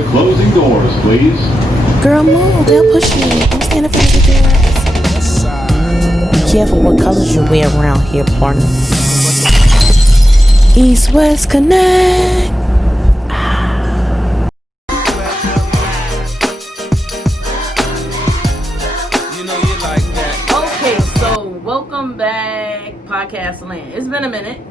the closing doors, please. Girl, move. They'll push you. Don't stand in front of the doors. Be careful what colors you wear around here, partner. East-West Connect. Okay, so welcome back, Podcast Land. It's been a minute,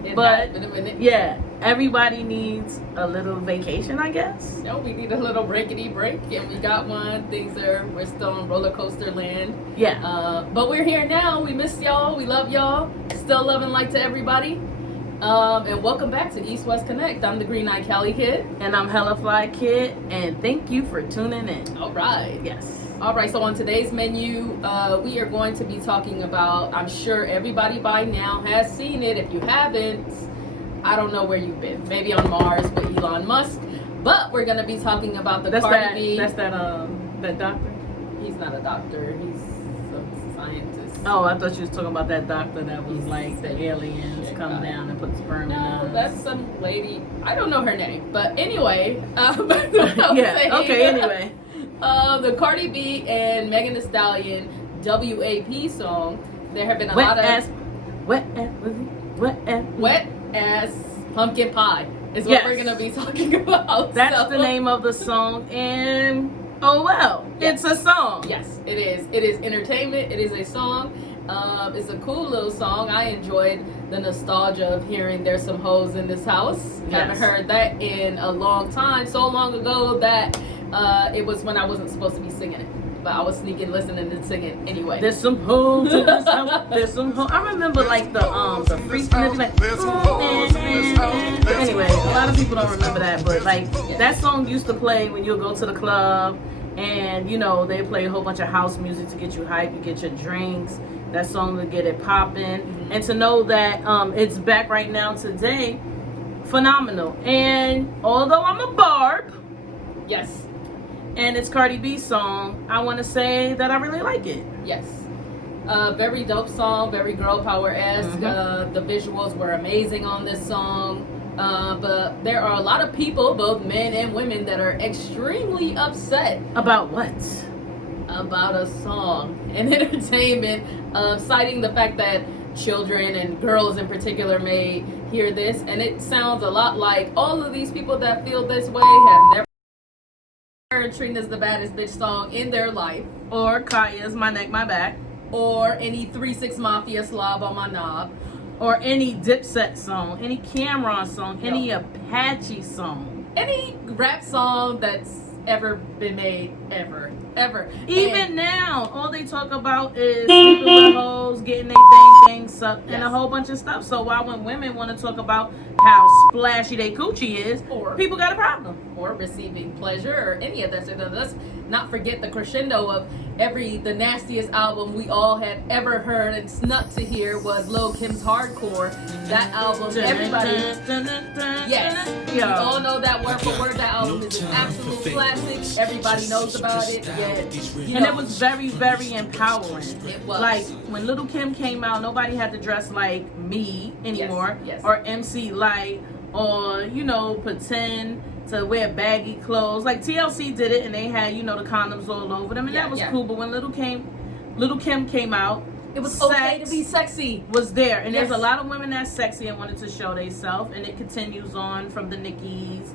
yeah, everybody needs a little vacation, I guess. No, we need a little breakity break, and we got one. We're still on roller coaster land. Yeah. But we're here now. We miss y'all. We love y'all. Still loving like to everybody. And welcome back to East-West Connect. I'm the green-eyed Cali kid. And I'm HELLAFLYKID, and thank you for tuning in. All right. Yes. All right, so on today's menu, we are going to be talking about, I'm sure everybody by now has seen it. If you haven't, I don't know where you've been. Maybe on Mars with Elon Musk. But we're going to be talking about the Cardi B. That's that doctor? He's not a doctor. He's a scientist. Oh, I thought you was talking about that doctor that was like the aliens come down and put sperm in us. No, that's some lady. I don't know her name. But anyway. Anyway. The Cardi B and Megan Thee Stallion WAP song. There have been a lot of wet ass pumpkin pie is what we're gonna be talking about. That's the name of the song, and it's a song. Yes, it is. It is entertainment. It is a song. It's a cool little song. I enjoyed the nostalgia of hearing "There's Some Hoes in This House." Yes. Haven't heard that in a long time. So long ago that it was when I wasn't supposed to be singing it, but I was sneaking, listening, and singing anyway. There's some hoes in this house. There's some hoes. I remember like the freak and like. Anyway, a lot of people don't remember that, but like that song used to play when you would go to the club, and you know they play a whole bunch of house music to get you hyped. You get your drinks. That song to get it popping, and to know that it's back right now today, phenomenal. And although I'm a barb, Yes. and it's Cardi B's song, I want to say that I really like it. Yes. Very dope song, very girl power-esque. The visuals were amazing on this song. But there are a lot of people, both men and women, that are extremely upset. About what? About a song and entertainment, citing the fact that children and girls in particular may hear this. And it sounds a lot like all of these people that feel this way have never heard Trina's the Baddest Bitch song in their life, Or Kaya's My Neck, My Back, or any 3-6 Mafia slob on my knob, or any Dipset song, any Cameron song, any Apache song, any rap song that's ever been made, ever. Even now, all they talk about is sleeping with hoes, getting their thing sucked, and a whole bunch of stuff. So why when women want to talk about how splashy they coochie is, Or people got a problem. Or receiving pleasure, or any of that stuff. Let's not forget the crescendo of the nastiest album we all had ever heard and snuck to hear was Lil Kim's Hardcore. That album, everybody, yes, we all know that word for word. That album is an absolute classic. Everybody knows about it. And it was very, very empowering. It was. Like when Little Kim came out, nobody had to dress like me anymore, Yes. or MC Light, or pretend to wear baggy clothes. Like TLC did it, and they had the condoms all over them, and that was cool. But when Little Kim came out, it was okay to be sexy. Was there, and there's a lot of women that's sexy and wanted to show themselves, and it continues on from the Nickies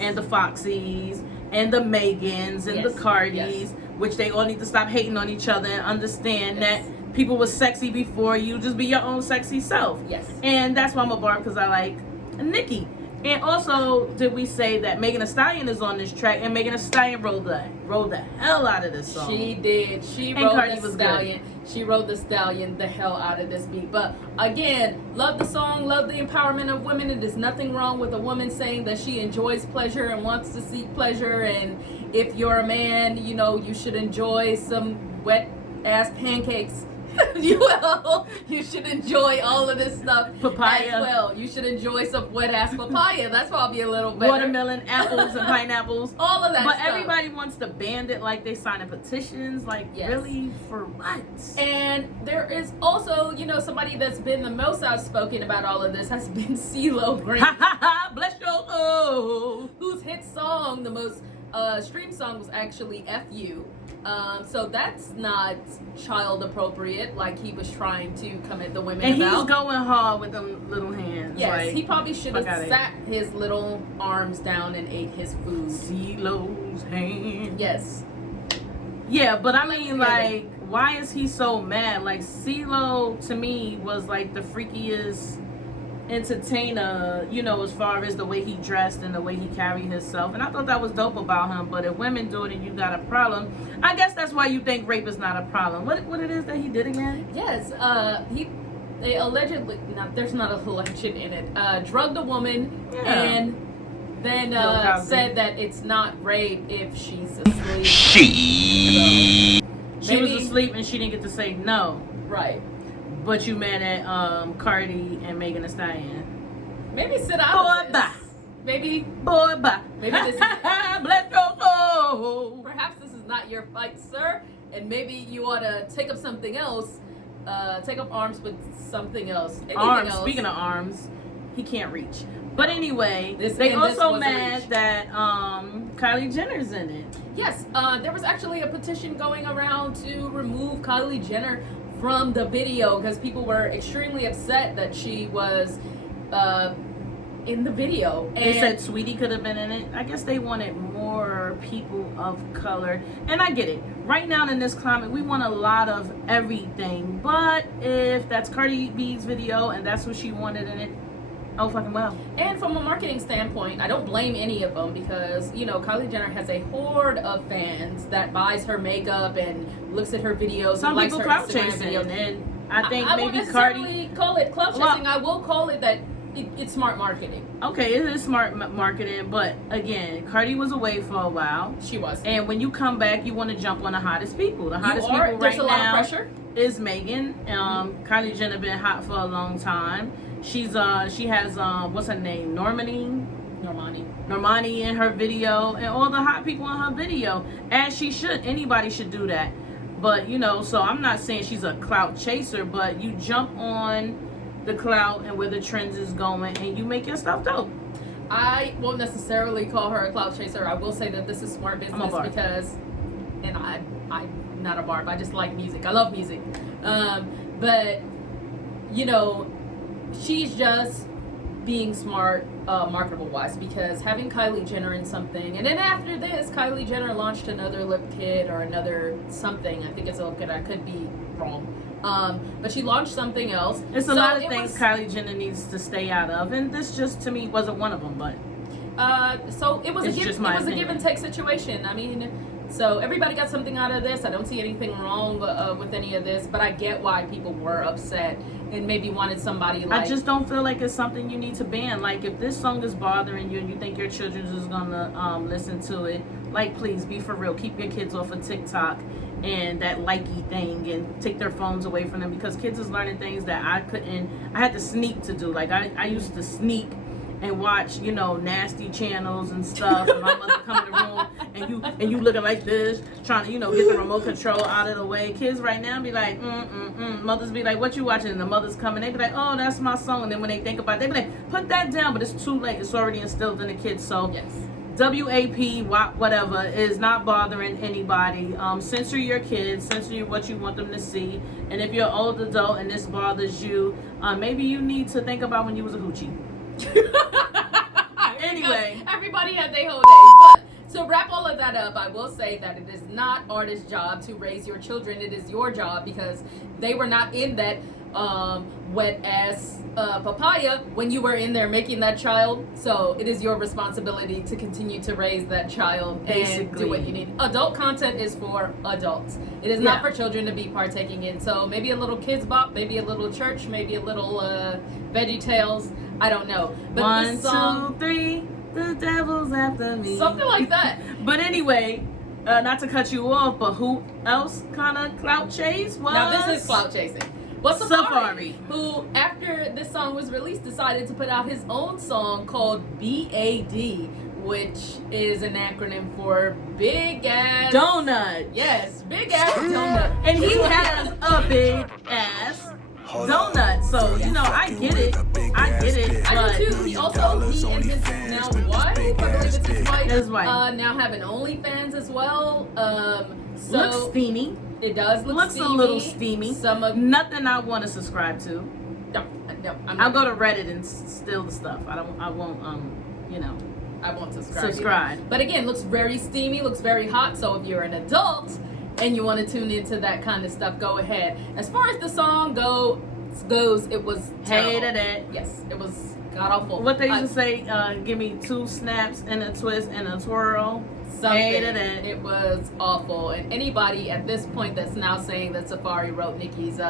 and the Foxies and the Megans and the Cardis, which they all need to stop hating on each other and understand that people were sexy before you. Just be your own sexy self. Yes. And that's why I'm a barb, because I like Nicki. And also, did we say that Megan Thee Stallion is on this track, and Megan Thee Stallion rode the hell out of this song. She did. She rode the Stallion. She rode the Stallion the hell out of this beat. But again, love the song, love the empowerment of women. And there's nothing wrong with a woman saying that she enjoys pleasure and wants to seek pleasure. And if you're a man, you should enjoy some wet ass pancakes. You should enjoy all of this stuff. Papaya. As well. You should enjoy some wet ass papaya. That's probably a little better. Watermelon, apples, and pineapples. All of that but stuff. Everybody wants to ban it, like they signing petitions. Like, really? For what? And there is also, somebody that's been the most outspoken about all of this has been CeeLo Green. Bless your soul. Whose hit song, the most stream song was actually "F-U," so that's not child appropriate, like he was trying to come at the women And about. he's going hard with them little hands. Yes, like, he probably should have sat his little arms down and ate his food. CeeLo's hand. Yes. Yeah, but I mean, like, why is he so mad? Like, CeeLo, to me, was like the freakiest entertainer, you know, as far as the way he dressed and the way he carried himself. And I thought that was dope about him. But if women do it and you got a problem, I guess that's why you think rape is not a problem. What it is that he did again? Yes, they allegedly, there's not a alleged in it, drugged a woman and then said that it's not rape if she's asleep. She was asleep and she didn't get to say no. Right. But you mad at Cardi and Megan Thee Stallion. Maybe sit out of this. Maybe. Boy, bye. Maybe this is... Bless your soul. Perhaps this is not your fight, sir. And maybe you ought to take up something else. Take up arms with something else. Arms. Speaking of arms, he can't reach. But anyway, they also mad that Kylie Jenner's in it. Yes, there was actually a petition going around to remove Kylie Jenner from the video because people were extremely upset that she was in the video. And they said Sweetie could have been in it. I guess they wanted more people of color. And I get it. Right now in this climate, we want a lot of everything. But if that's Cardi B's video and that's what she wanted in it, oh, fucking well. And from a marketing standpoint, I don't blame any of them because, you know, Kylie Jenner has a horde of fans that buys her makeup and looks at her videos. Some and people likes her clout Instagram chasing, videos. and I think I maybe won't Cardi. necessarily call it clout chasing. I will call it that it's smart marketing. Okay, it is smart marketing, but again, Cardi was away for a while. She was. And when you come back, you want to jump on the hottest people. The hottest people right There's a lot now of pressure. Is Megan. Kylie Jenner been hot for a long time. She has what's her name? Normani in her video, and all the hot people in her video, as she should. Anybody should do that. But you know, so I'm not saying she's a clout chaser, but you jump on the clout and where the trends is going, and you make your stuff dope. I won't necessarily call her a clout chaser. I will say that this is smart business because, and I'm not a barb. I just like music. I love music, but you know, she's just being smart marketable wise because having Kylie Jenner in something, and then after this Kylie Jenner launched another lip kit or another something. I think it's a lip kit. I could be wrong. But she launched something else. It's a lot of things Kylie Jenner needs to stay out of, and this just to me wasn't one of them. But so it was a give and take situation. I mean, so everybody got something out of this. I don't see anything wrong with any of this, but I get why people were upset and maybe wanted somebody like... I just don't feel like it's something you need to ban. Like, if this song is bothering you and you think your children is gonna listen to it, like, please be for real. Keep your kids off of TikTok and that likey thing and take their phones away from them, because kids is learning things that I had to sneak to do. Like, I used to sneak and watch, you know, nasty channels and stuff. And my mother come in the room and you looking like this, trying to, you know, get the remote control out of the way. Kids right now be like, mothers be like, what you watching? And the mothers coming, they be like, oh, that's my song. And then when they think about it, they be like, put that down. But it's too late. It's already instilled in the kids. So yes. WAP, whatever, is not bothering anybody. Censor your kids, censor what you want them to see. And if you're an old adult and this bothers you, maybe you need to think about when you was a hoochie. Anyway, everybody had their whole day. But to wrap all of that up, I will say that it is not artist's job to raise your children. It is your job because they were not in that wet ass papaya when you were in there making that child. So it is your responsibility to continue to raise that child and do what you need. Adult content is for adults. It is not for children to be partaking in. So maybe a little Kids Bop, maybe a little church, maybe a little Veggie Tales. I don't know. But 1, 2, 3, the devil's after me. Something like that. But anyway, not to cut you off, but who else kind of clout chase was? Now this is clout chasing. But Safari, who after this song was released decided to put out his own song called BAD, which is an acronym for Big Ass Donut. Yes, Big Ass Donut. And he has a big ass donut. So, you know, I get it. I do too. He and his now wife, I believe it's his wife. His wife. Now having OnlyFans as well. So looks steamy. It does look looks steamy. A little steamy. Nothing I want to subscribe to. No, I'll go to Reddit and steal the stuff. I won't I won't subscribe. Subscribe. But again, looks very steamy, looks very hot. So if you're an adult and you want to tune into that kind of stuff, go ahead. As far as the song goes, it was terrible. Hated it. Yes, it was god awful. What they used to say, give me 2 snaps and a twist and a twirl. Something. Hated it. It was awful. And anybody at this point that's now saying that Safari wrote Nicki's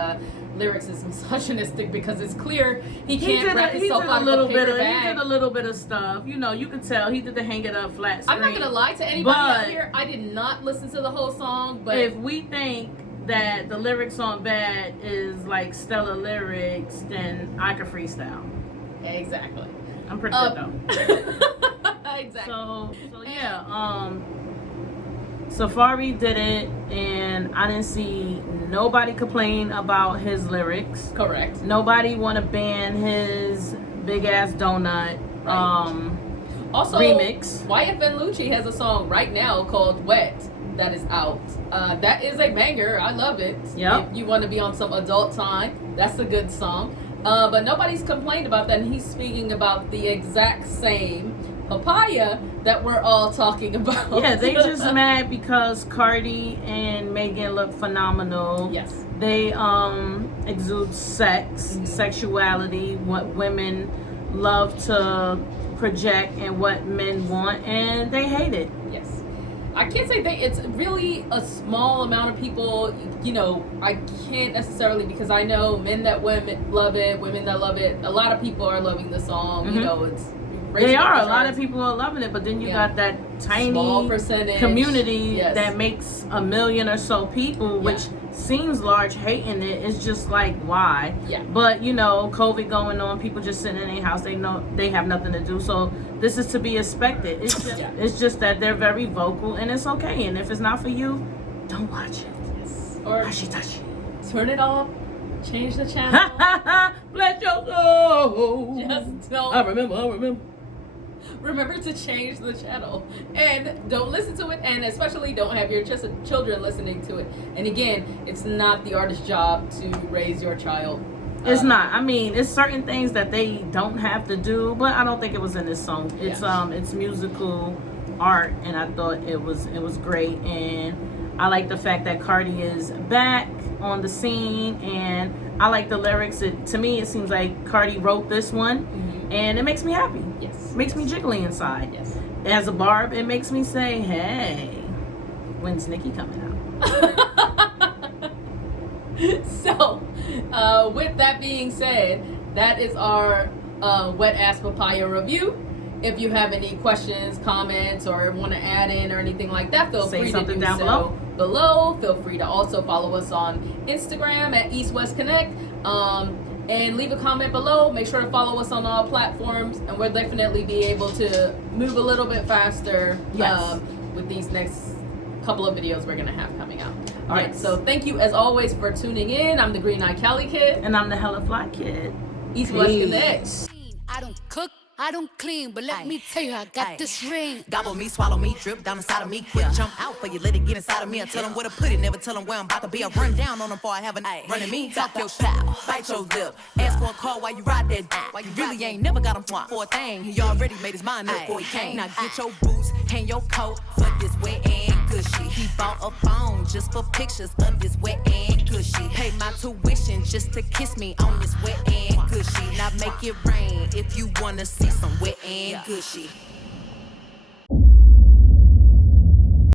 lyrics is misogynistic, because it's clear he can't wrap himself out of a paper bag. He did a little bit of stuff. You know, you could tell he did the hang it up flat screen. I'm not gonna lie to anybody out here. I did not listen to the whole song, but if we think that the lyrics on Bad is like stellar lyrics, then I could freestyle. Exactly. I'm pretty good though. Exactly. So yeah, Safari did it, and I didn't see nobody complain about his lyrics. Correct. Nobody want to ban his big ass donut also remix. YFN Lucci has a song right now called Wet that is out. That is a banger. I love it. Yep. If you want to be on some adult time, that's a good song. But nobody's complained about that, and he's speaking about the exact same papaya that we're all talking about. Yeah, they just mad because Cardi and Megan look phenomenal. Yes. They exude sex, sexuality, what women love to project and what men want, and they hate it. Yes. I can't say it's really a small amount of people, you know. I can't necessarily, because I know men that love it, women that love it. A lot of people are loving the song. You know, it's they are. A lot of people are loving it, but then you got that tiny small percentage community that makes 1 million or so people, which seems large, hating it. It's just like, why? Yeah. But you know, COVID going on, people just sitting in their house. They know they have nothing to do, so this is to be expected. It's just that they're very vocal, and it's okay. And if it's not for you, don't watch it. Yes. Or Tashi. turn it off. Change the channel. Bless your soul. Just don't. I remember. Remember to change the channel, and don't listen to it, and especially don't have your children listening to it. And again, it's not the artist's job to raise your child. It's not. I mean, it's certain things that they don't have to do, but I don't think it was in this song. It's musical art, and I thought it was great. And I like the fact that Cardi is back on the scene, and I like the lyrics. To me, it seems like Cardi wrote this one, and it makes me happy. Yes. It makes me jiggly inside. Yes. As a Barb, it makes me say, hey, when's Nicki coming out? So, with that being said, that is our wet ass papaya review. If you have any questions, comments, or want to add in or anything like that, feel free to do down so below. Feel free to also follow us on Instagram at East West Connect. And leave a comment below. Make sure to follow us on all platforms, and we'll definitely be able to move a little bit faster with these next couple of videos we're gonna have coming out. All right, so thank you as always for tuning in. I'm the Green Eyed Cali Kid, and I'm the Hella Fly Kid. East West Connect. I don't cook, I don't clean, but let me tell you, I got this ring. Gobble me, swallow me, drip down inside of me. Quick jump out for you, let it get inside of me. I tell them where to put it, never tell them where I'm about to be. I run down on them before I have a running me. Talk your shit, bite your lip. Ask for a call while you ride that dick. While you really ain't never got him for a thing. He already made his mind up before he came. Now get your boots, hang your coat for this wet and gushy. He bought a phone just for pictures of this wet and gushy. Pay my tuition just to kiss me on this wet and gushy. Now make it rain if you wanna see some wet and gushy.